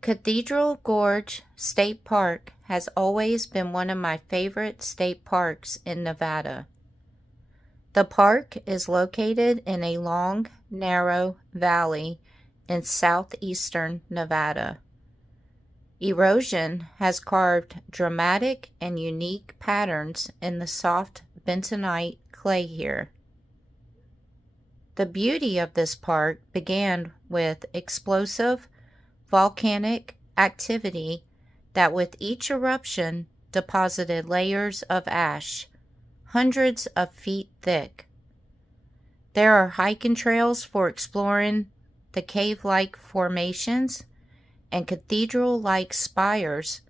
Cathedral Gorge State Park has always been one of my favorite state parks in Nevada. The park is located in a long, narrow valley in southeastern Nevada. Erosion has carved dramatic and unique patterns in the soft bentonite clay here. The beauty of this park began with explosive volcanic activity that with each eruption deposited layers of ash, hundreds of feet thick. There are hiking trails for exploring the cave-like formations and cathedral-like spires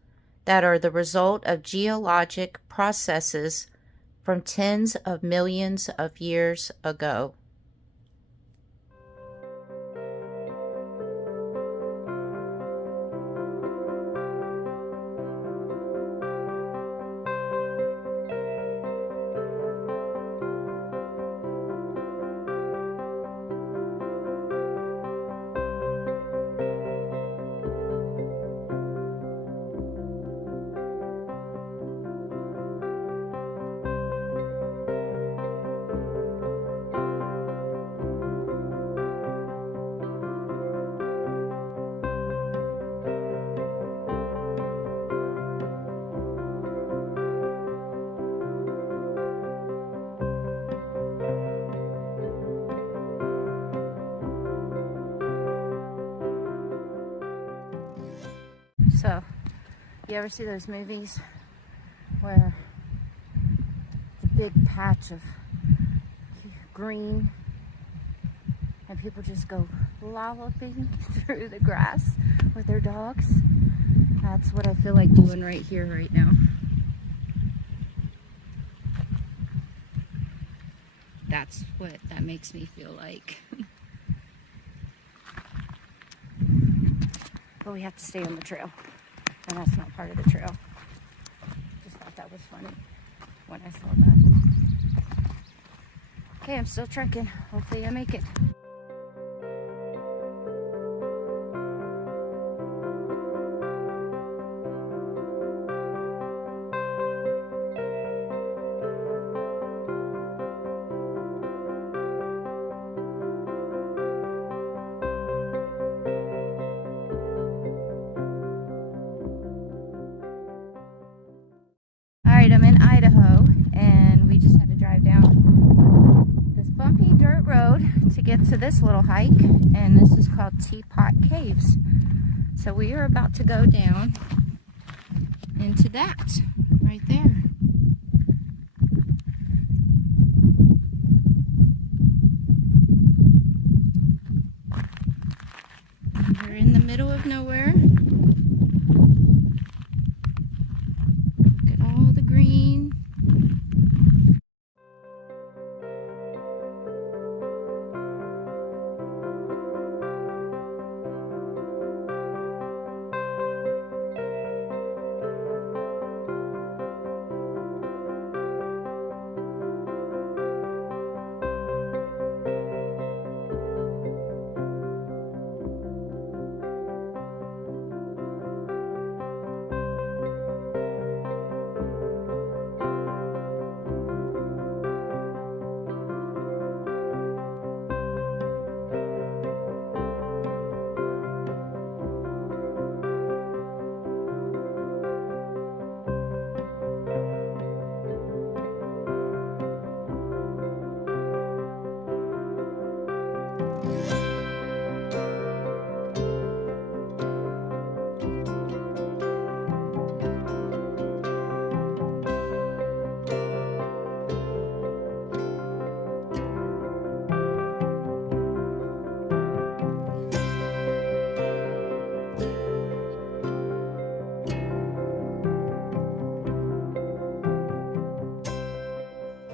that are the result of geologic processes from tens of millions of years ago. So, you ever see those movies where the big patch of green and people just go lolloping through the grass with their dogs? That's what I feel like doing right here, right now. That's what that makes me feel like. But we have to stay on the trail, and that's not part of the trail. Just thought that was funny when I saw that. Okay, I'm still trekking. Hopefully I make it. Alright, I'm in Idaho, and we just had to drive down this bumpy dirt road to get to this little hike, and this is called Teapot Caves. So we are about to go down into that right there. We're in the middle of nowhere. Green.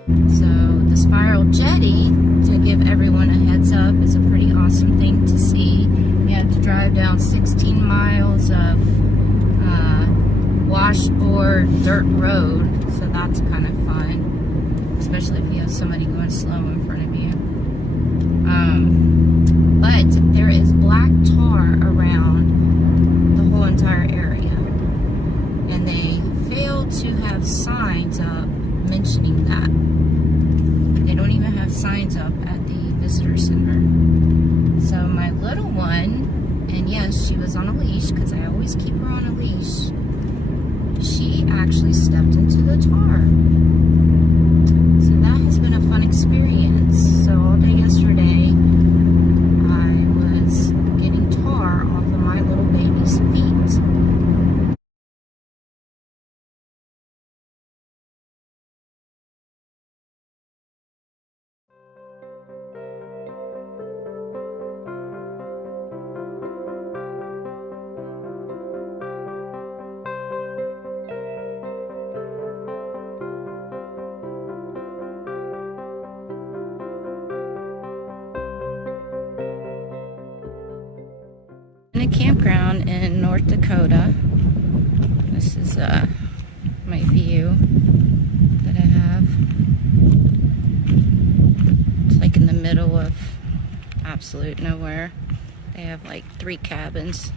So the spiral jetty, to give everyone a heads up, is a pretty awesome thing to see. You have to drive down 16 miles of washboard dirt road, so that's kind of fun, especially if you have somebody going slow in front of you. But there is black tar around the whole entire area. And they failed to have signs up mentioning that. They don't even have signs up at the visitor center. So my little one, and yes, she was on a leash because I always keep her on a leash. She actually stepped into the tar. So that has been a fun experience. So all day yesterday, I was getting tar off of my little baby's feet. In a campground in North Dakota. This is my view that I have. It's like in the middle of absolute nowhere. They have like 3 cabins.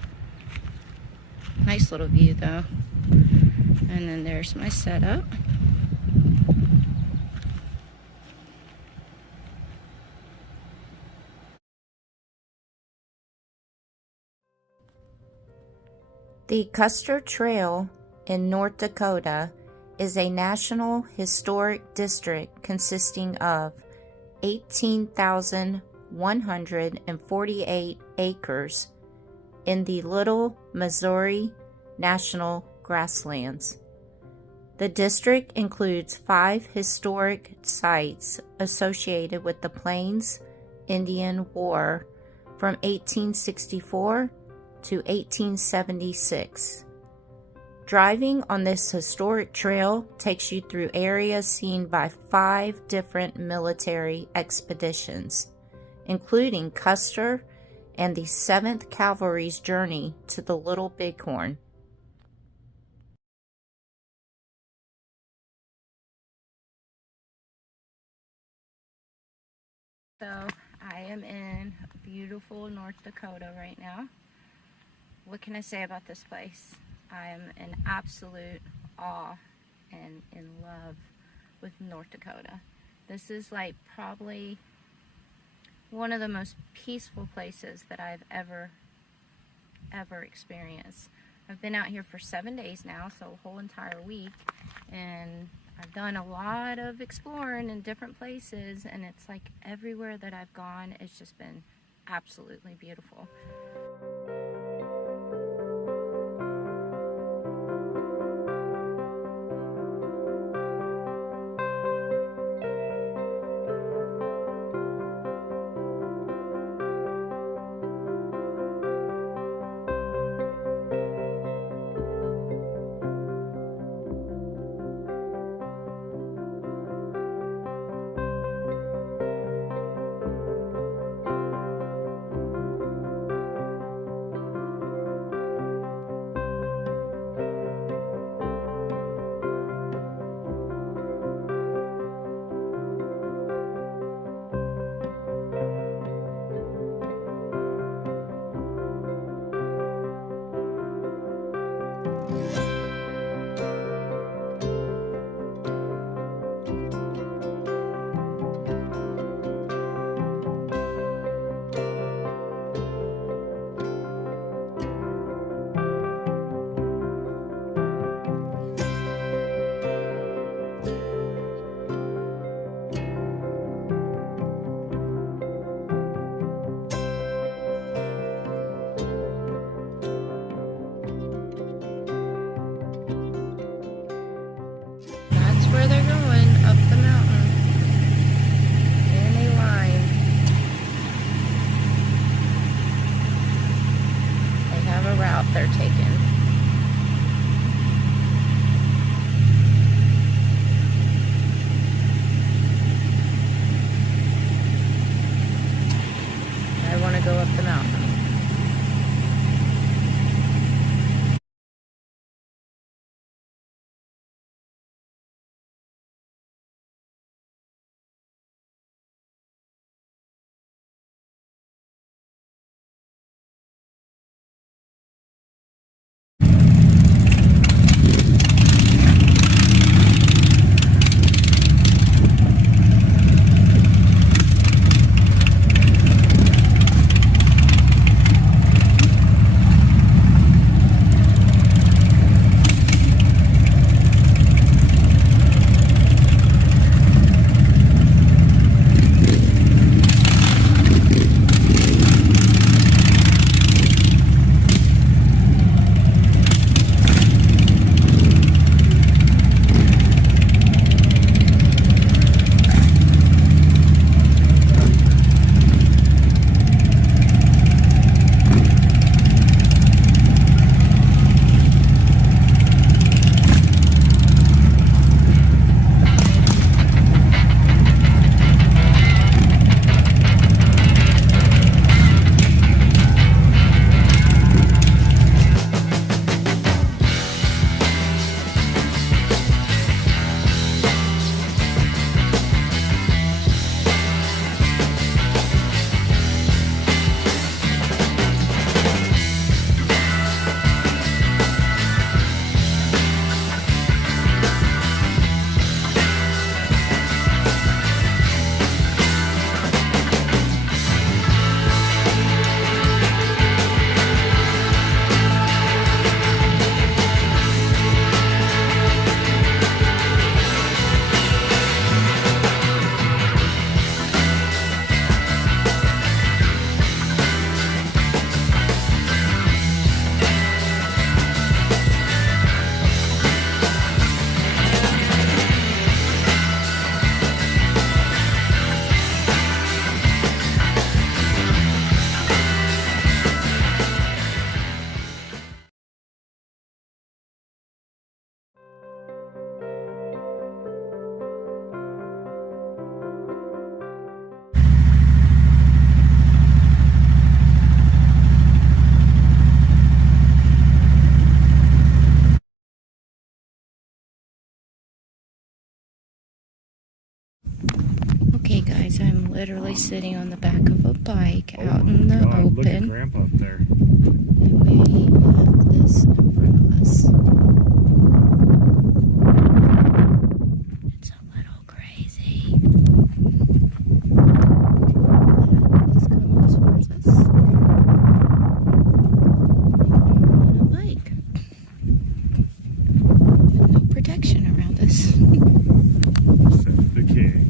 Nice little view though. And then there's my setup. The Custer Trail in North Dakota is a National Historic District consisting of 18,148 acres in the Little Missouri National Grasslands. The district includes 5 historic sites associated with the Plains Indian War from 1864 to 1876. Driving on this historic trail takes you through areas seen by 5 different military expeditions, including Custer and the 7th Cavalry's journey to the Little Bighorn. So I am in beautiful North Dakota right now. What can I say about this place? I am in absolute awe and in love with North Dakota. This is like probably one of the most peaceful places that I've ever experienced. I've been out here for 7 days now, so a whole entire week, and I've done a lot of exploring in different places, and it's like everywhere that I've gone, it's just been absolutely beautiful. Where they're going, up the mountain in a line. They have a route they're taking. I want to go up the mountain. Okay, guys, I'm literally sitting on the back of a bike out in the open. Look at Grandpa up there. And we have this in front of us. It's a little crazy. That is coming towards us. On a bike. With no protection around us. Says the king.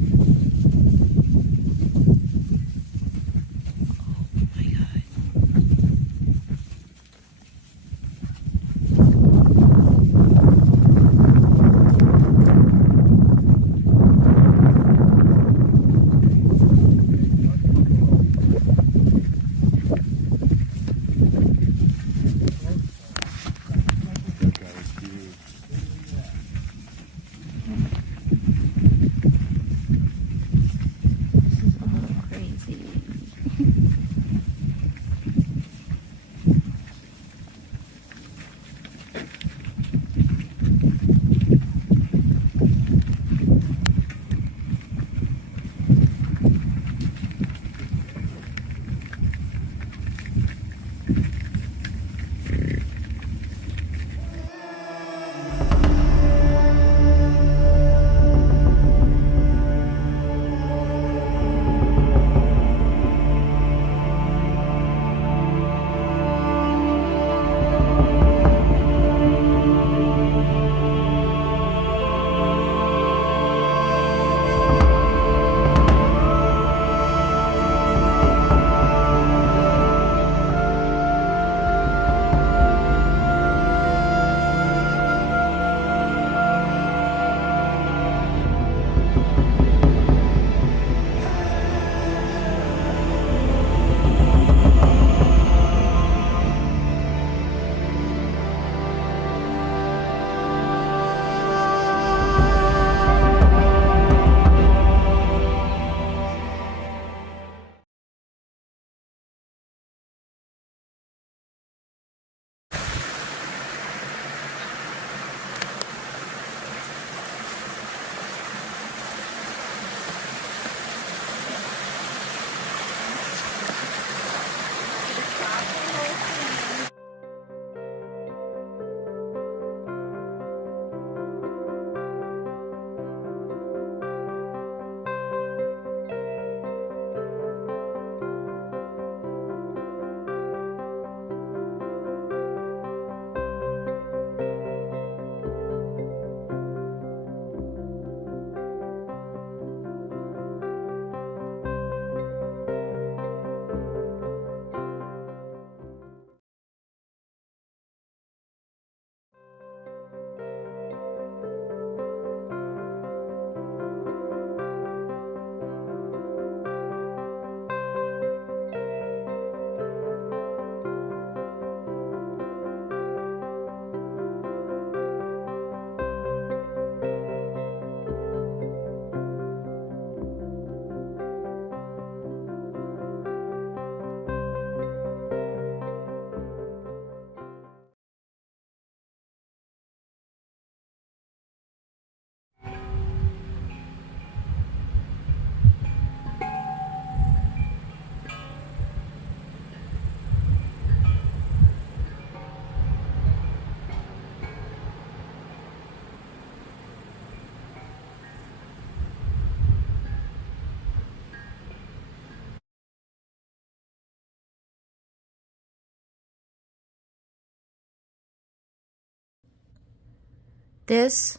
This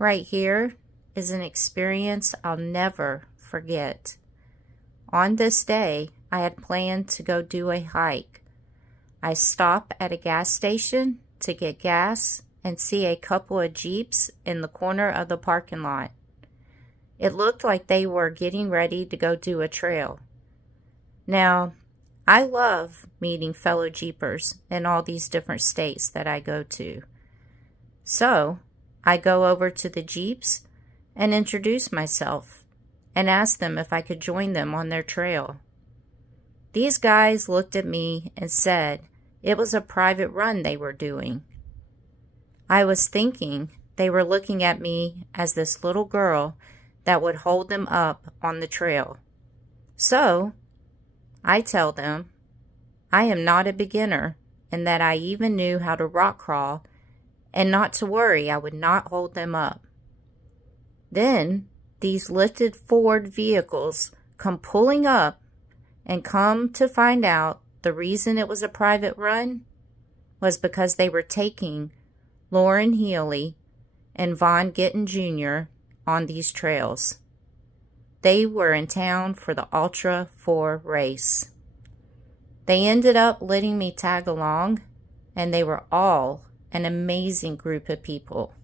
right here is an experience I'll never forget. On this day, I had planned to go do a hike. I stop at a gas station to get gas and see a couple of Jeeps in the corner of the parking lot. It looked like they were getting ready to go do a trail. Now, I love meeting fellow Jeepers in all these different states that I go to. So, I go over to the Jeeps and introduce myself and ask them if I could join them on their trail. These guys looked at me and said it was a private run they were doing. I was thinking they were looking at me as this little girl that would hold them up on the trail. So, I tell them I am not a beginner and that I even knew how to rock crawl and not to worry, I would not hold them up. Then, these lifted Ford vehicles come pulling up and come to find out the reason it was a private run was because they were taking Lauren Healy and Vaughn Gittin Jr. on these trails. They were in town for the Ultra 4 race. They ended up letting me tag along, and they were all an amazing group of people.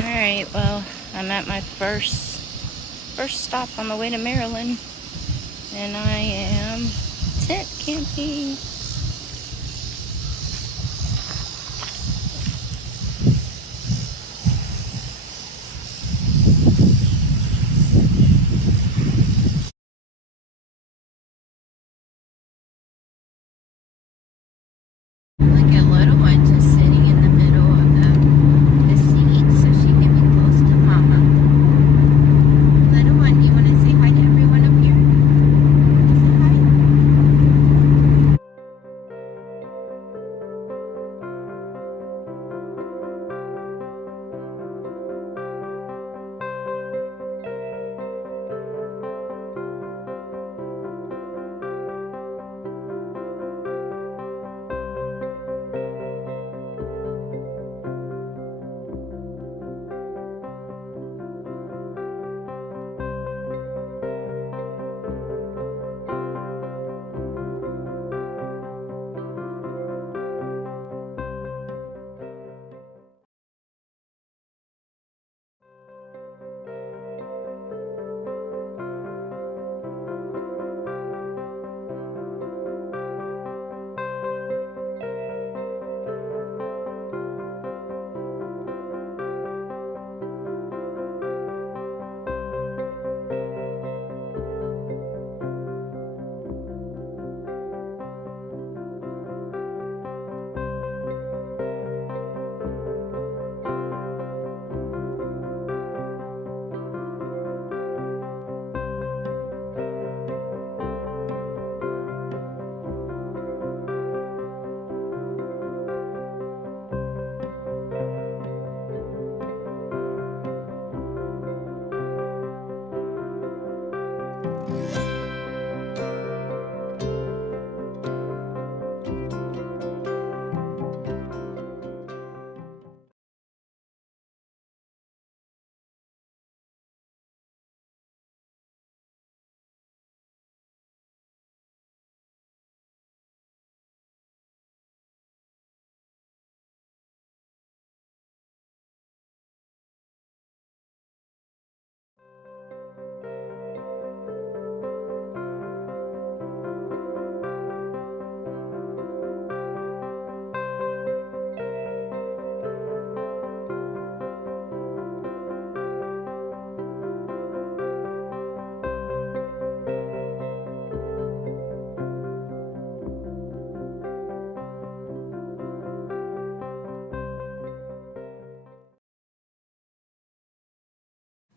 Alright, well, I'm at my first stop on the way to Maryland, and I am tent camping. Look at little one just sitting in the middle of the seat so she can be close to mama. Little one, you want to say hi to everyone up here? Say hi.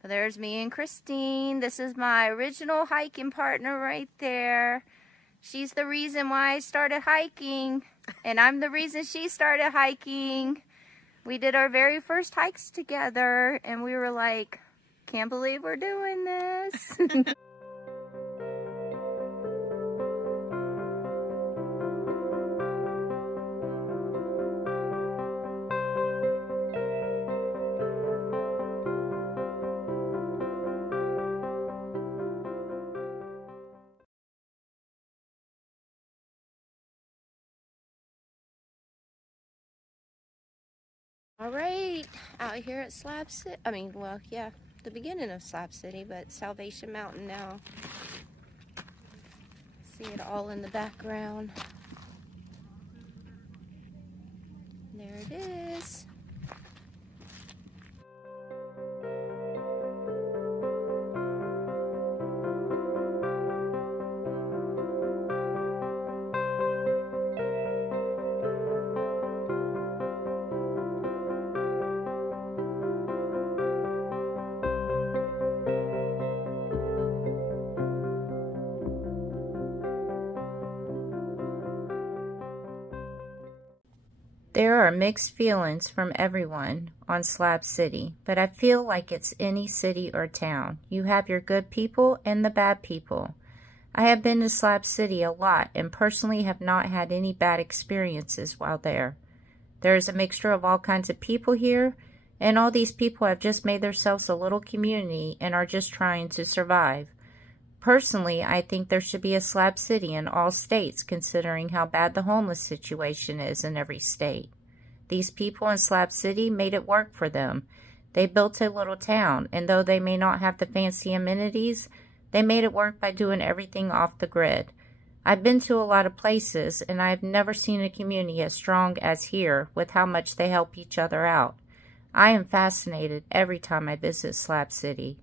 There's me and Christine. This is my original hiking partner right there. She's the reason why I started hiking, and I'm the reason she started hiking. We did our very first hikes together, and we were like, can't believe we're doing this. All right, out here at Slab City. The beginning of Slab City, but Salvation Mountain now. See it all in the background. There it is. There are mixed feelings from everyone on Slab City, but I feel like it's any city or town. You have your good people and the bad people. I have been to Slab City a lot and personally have not had any bad experiences while there. There is a mixture of all kinds of people here, and all these people have just made themselves a little community and are just trying to survive. Personally, I think there should be a Slab City in all states, considering how bad the homeless situation is in every state. These people in Slab City made it work for them. They built a little town, and though they may not have the fancy amenities, they made it work by doing everything off the grid. I've been to a lot of places, and I've never seen a community as strong as here with how much they help each other out. I am fascinated every time I visit Slab City.